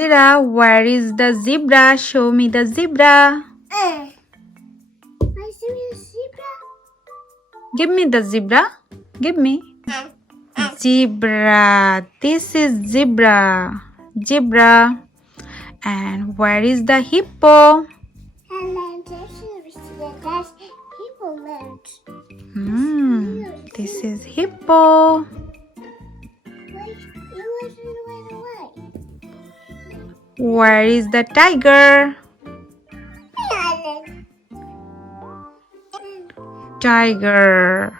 Adira, where is the zebra? Show me the zebra. I see a zebra. Give me the zebra. Give me. Zebra. This is zebra. Zebra. And where is the hippo? This is hippo. Where is the tiger? Tiger.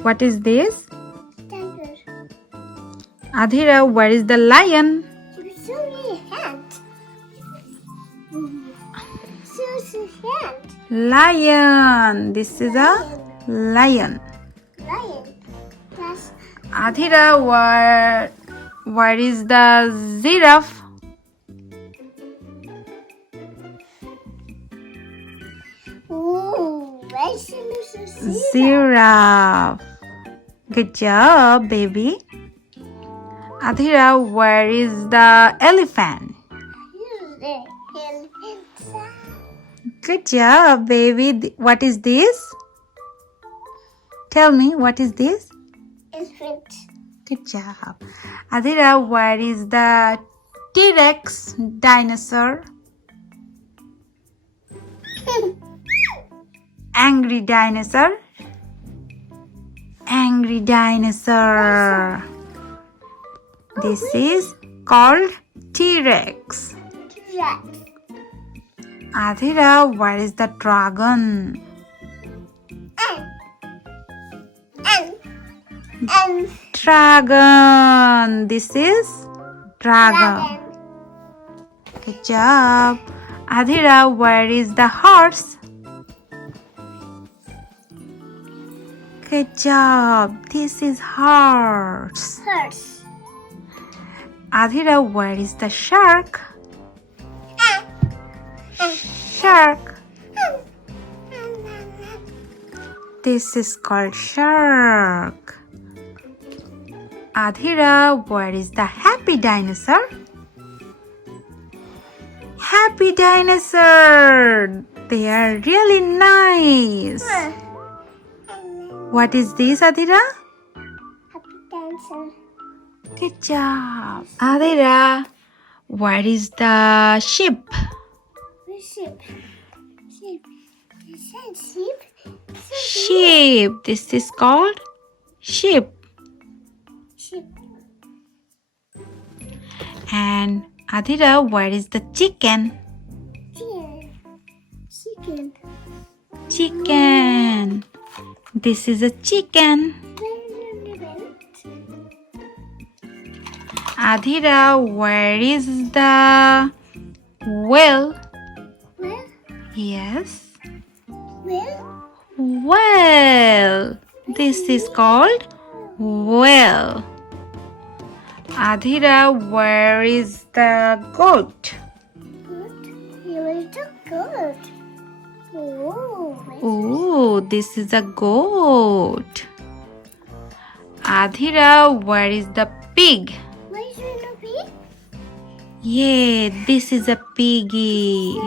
What is this? Adhira, where is the lion? Lion. This is a lion. Adhira, where is the giraffe? Giraffe. Good job, baby. Adhira, where is the elephant? Good job, baby. What is this? Tell me, what is this? Elephant. Good job. Adhira, where is the T-Rex dinosaur? Angry dinosaur. Angry dinosaur. This is called T-Rex. Adhira, where is the dragon? Dragon. This is dragon. Good job. Adhira, where is the horse? Good job. This is horse. Adhira, where is the shark? Shark. This is called shark. Adhira, where is the happy dinosaur? Happy dinosaur. They are really nice. What is this, Adhira? Happy dancer. Good job. Adhira, where is the sheep? Sheep. Is that sheep? Sheep. This is called sheep. And Adhira, where is the chicken? Chicken. This is a chicken. Adhira, where is the whale? Yes. Whale. This is called whale. Adhira, where is the goat? Here is the goat. Oh, this is a goat. Adhira, where is the pig? Where is the pig? Yeah, this is a piggy.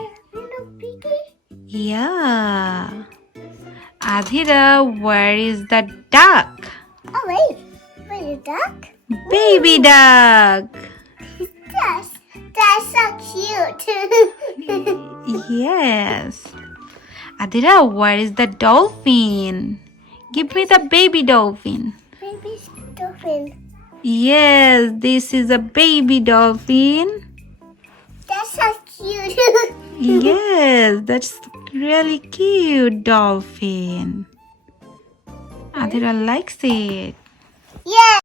Piggy? Yeah. Adhira, where is the duck? Oh wait, where's the duck? Baby duck. That's so cute. Yes. Adhira, where is the dolphin? Give me the baby dolphin. Baby dolphin. Yes, this is a baby dolphin. That's so cute. Yes, that's really cute dolphin. Adhira likes it. Yeah.